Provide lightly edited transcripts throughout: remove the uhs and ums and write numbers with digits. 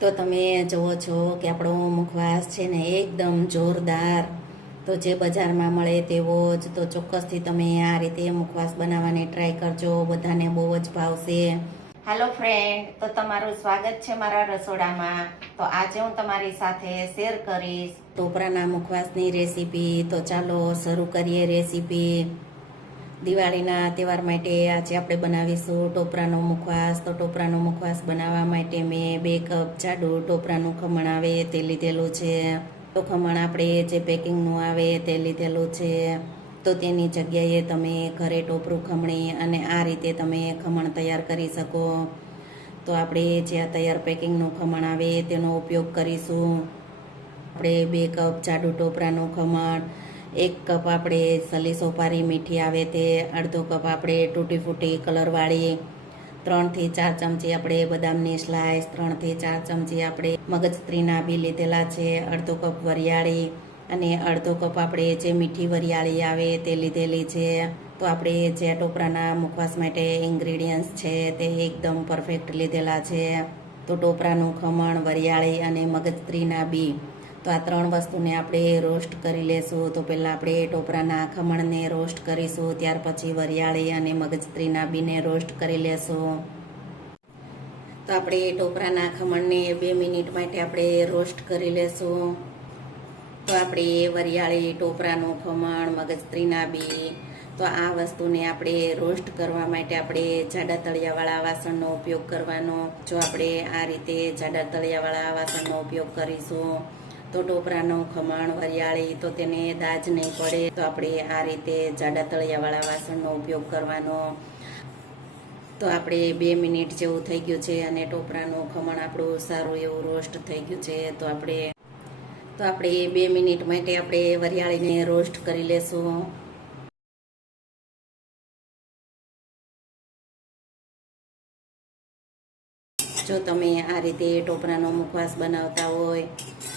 તો તમે જુઓ છો કે આપણો મુખવાસ છે ને એકદમ જોરદાર. તો જે બજારમાં મળે તેવો જ. તો ચોક્કસથી તમે આ રીતે મુખવાસ બનાવવાની ટ્રાય કરજો, બધાને બહુ જ ભાવશે. હાલો ફ્રેન્ડ, તો તમારું સ્વાગત છે મારા રસોડામાં. તો આજે હું તમારી સાથે શેર કરીશ ટોપરાના મુખવાસની રેસીપી. તો ચાલો શરૂ કરીએ રેસીપી. દિવાળીના તહેવાર માટે આજે આપણે બનાવીશું ટોપરાનો મુખવાસ. તો ટોપરાનો મુખવાસ બનાવવા માટે મેં 2 કપ જાડું ટોપરાનું ખમણ આવે તે લીધેલું છે. તો ખમણ આપણે જે પેકિંગનું આવે તે લીધેલું છે. તો તેની જગ્યાએ તમે ઘરે ટોપરું ખમણી અને આ રીતે તમે ખમણ તૈયાર કરી શકો. તો આપણે જે આ તૈયાર પેકિંગનું ખમણ આવે તેનો ઉપયોગ કરીશું. આપણે 2 કપ જાડું ટોપરાનું ખમણ, 1 કપ આપણે સલી સોપારી મીઠી આવે તે, અડધો કપ આપણે તૂટી ફૂટી કલરવાળી, 3 થી 4 ચમચી આપણે બદામની સ્લાઇસ, 3 થી 4 ચમચી આપણે મગજત્રીના બી લીધેલા છે, અડધો કપ વરિયાળી અને અડધો કપ આપણે જે મીઠી વરિયાળી આવે તે લીધેલી છે. તો આપણે જે ટોપરાના મુખવાસ માટે ઇન્ગ્રીડિયન્ટ્સ છે તે એકદમ પરફેક્ટ લીધેલા છે. તો ટોપરાનું ખમણ, વરિયાળી અને મગજત્રીના બી, તો આ 3 વસ્તુને આપણે રોસ્ટ કરી લેશું. તો પહેલાં આપણે ટોપરાના ખમણને રોસ્ટ કરીશું, ત્યાર પછી વરિયાળી અને મગજત્રીના બીને રોસ્ટ કરી લેશું. તો આપણે ટોપરાના ખમણને 2 મિનિટ માટે આપણે રોસ્ટ કરી લેશું. તો આપણે વરિયાળી, ટોપરાનું ખમણ, મગજત્રીના બી, તો આ વસ્તુને આપણે રોસ્ટ કરવા માટે આપણે જાડા તળિયાવાળા વાસણનો ઉપયોગ કરવાનો. જો આપણે આ રીતે જાડા તળિયાવાળા વાસણનો ઉપયોગ કરીશું તો ટોપરાનું ખમણ, વરિયાળી તો તેને દાજ નહીં પડે. તો આપણે આ રીતે જાડા તળિયાવાળા વાસણનો ઉપયોગ કરવાનો. તો આપણે 2 મિનિટ જેવું થઈ ગયું છે અને ટોપરાનું ખમણ આપણું સારું એવું રોસ્ટ થઈ ગયું છે. તો આપણે 2 મિનિટ માટે આપણે વરિયાળીને રોસ્ટ કરી લેશું. જો તમે આ રીતે ટોપરાનો મુખવાસ બનાવતા હોય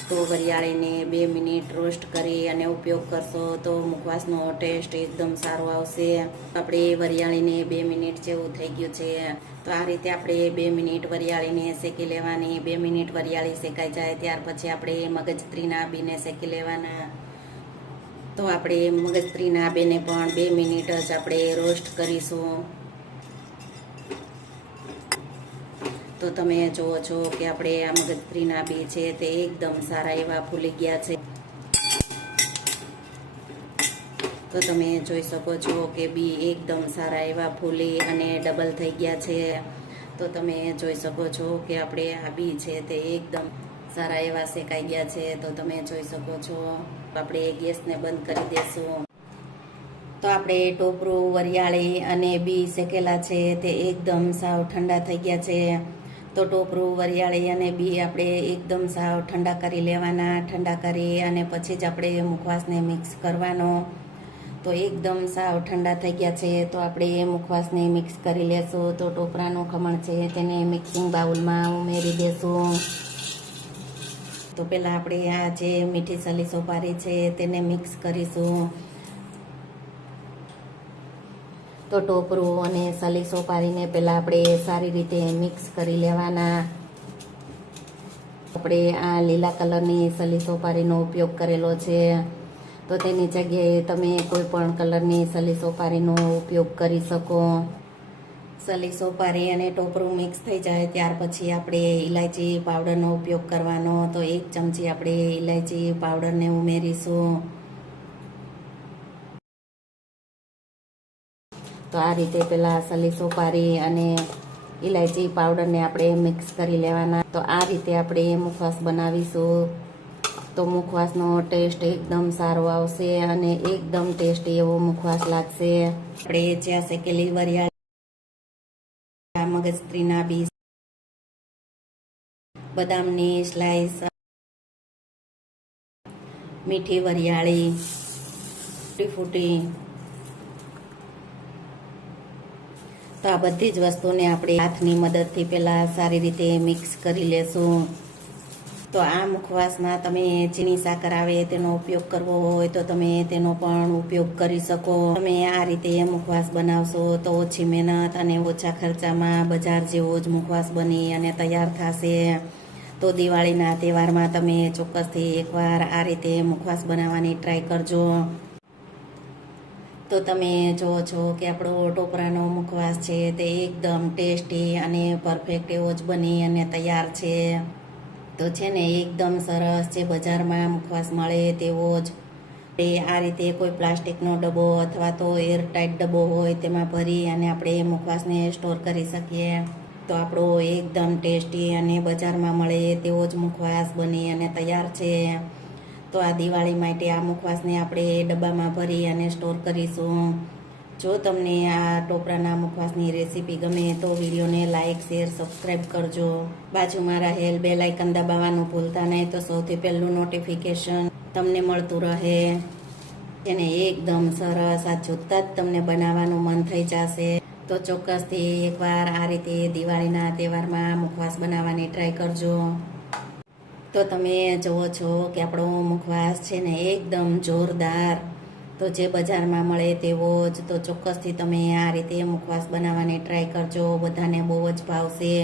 તો વરિયાળીને 2 મિનિટ રોસ્ટ કરી અને ઉપયોગ કરશો તો મુખવાસનો ટેસ્ટ એકદમ સારો આવશે. આપણે વરિયાળીને 2 મિનિટ જેવું થઈ ગયું છે. તો આ રીતે આપણે 2 મિનિટ વરિયાળીને શેકી લેવાની. 2 મિનિટ વરિયાળી શેકાઈ જાય ત્યાર પછી આપણે મગજત્રીના બીને શેકી લેવાના. તો આપણે મગજત્રીના બીને પણ 2 મિનિટ જ આપણે રોસ્ટ કરીશું. તો તમે જુઓ છો કે આપણે આ મગજત્રીના બી છે તે એકદમ સારા એવા ફૂલી ગયા છે. તો તમે જોઈ શકો છો કે બી એકદમ સારા એવા ફૂલી અને ડબલ થઈ ગયા છે. તો તમે જોઈ શકો છો કે આપણે આ બી છે તે એકદમ સારા એવા શેકાઈ ગયા છે. તો તમે જોઈ શકો છો. આપણે ગેસને બંધ કરી દેશું. તો આપણે ટોપરું, વરિયાળી અને બી શેકેલા છે તે એકદમ સાવ ઠંડા થઈ ગયા છે. તો ટોપરું, વરિયાળી અને બી આપણે એકદમ સાવ ઠંડા કરી લેવાના. ઠંડા કરી અને પછી જ આપણે મુખવાસને મિક્સ કરવાનો. તો એકદમ સાવ ઠંડા થઈ ગયા છે. તો આપણે મુખવાસને મિક્સ કરી લેશું. તો ટોપરાનું ખમણ છે તેને મિક્સિંગ બાઉલમાં ઉમેરી દેશું. તો પહેલાં આપણે આ જે મીઠી સલી સોપારી છે તેને મિક્સ કરીશું. તો ટોપરું અને સલી સોપારીને પહેલાં આપણે સારી રીતે મિક્સ કરી લેવાના. આપણે આ લીલા કલરની સલી સોપારીનો ઉપયોગ કરેલો છે. તો તેની જગ્યાએ તમે કોઈ પણ કલરની સલી સોપારીનો ઉપયોગ કરી શકો. સલી સોપારી અને ટોપરું મિક્સ થઈ જાય ત્યાર પછી આપણે ઇલાયચી પાવડરનો ઉપયોગ કરવાનો. તો 1 ચમચી આપણે ઇલાયચી પાવડરને ઉમેરીશું. તો આ રીતે પહેલાં સલી સોપારી અને ઇલાયચી પાવડરને આપણે મિક્સ કરી લેવાના. તો આ રીતે આપણે મુખવાસ બનાવીશું. તો મુખવાસનો ટેસ્ટ એકદમ સારો આવશે અને એકદમ ટેસ્ટી એવો મુખવાસ લાગશે. આપણે જ્યાં શેકેલી વરિયાળી, મગજત્રીના બી, બદામની સ્લાઇસ, મીઠી વરિયાળી, તૂટી ફૂટી, તો આ બધી જ વસ્તુને આપણે હાથની મદદથી પહેલાં સારી રીતે મિક્સ કરી લેશું. તો આ મુખવાસમાં તમે ચીની સાકર આવે તેનો ઉપયોગ કરવો હોય તો તમે તેનો પણ ઉપયોગ કરી શકો. તમે આ રીતે મુખવાસ બનાવશો તો ઓછી મહેનત અને ઓછા ખર્ચામાં બજાર જેવો જ મુખવાસ બની અને તૈયાર થશે. તો તો દિવાળીના તહેવારમાં તમે ચોક્કસથી એકવાર આ રીતે મુખવાસ બનાવવાની ટ્રાય કરજો. તો તમે જુઓ છો કે આપણો ટોપરાનો મુખવાસ છે તે એકદમ ટેસ્ટી અને પરફેક્ટ એવો જ બની અને તૈયાર છે. તો છે ને એકદમ સરસ જે બજારમાં મુખવાસ મળે તેવો જ આ રીતે કોઈ પ્લાસ્ટિકનો ડબ્બો અથવા તો એરટાઈટ ડબ્બો હોય તેમાં ભરી અને આપણે મુખવાસને સ્ટોર કરી શકીએ. તો આપણો એકદમ ટેસ્ટી અને બજારમાં મળે તેવો જ મુખવાસ બની અને તૈયાર છે. તો આ દિવાળી માટે આ મુખવાસને આપણે ડબ્બામાં ભરી અને સ્ટોર કરીશું. જો તમને આ ટોપરાના મુખવાસની રેસીપી ગમે તો વિડીયોને લાઇક, શેર, સબસ્ક્રાઈબ કરજો. બાજુમાં રહેલ બેલ આઇકન દબાવવાનું ભૂલતા નહીં તો સૌથી પહેલું નોટિફિકેશન તમને મળતું રહે. એને એકદમ સરસ આ જોતા જ તમને બનાવવાનું મન થઈ જશે. તો ચોક્કસથી એકવાર આ રીતે દિવાળીના તહેવારમાં મુખવાસ બનાવવાની ટ્રાય કરજો. તો તમે જુઓ છો કે આપણો મુખવાસ છે ને એકદમ જોરદાર, તો જે બજારમાં મળે તેવો જ. તો ચોક્કસથી તમે આ રીતે મુખવાસ બનાવવાની ટ્રાય કરજો, બધાને બહુ જ ભાવશે.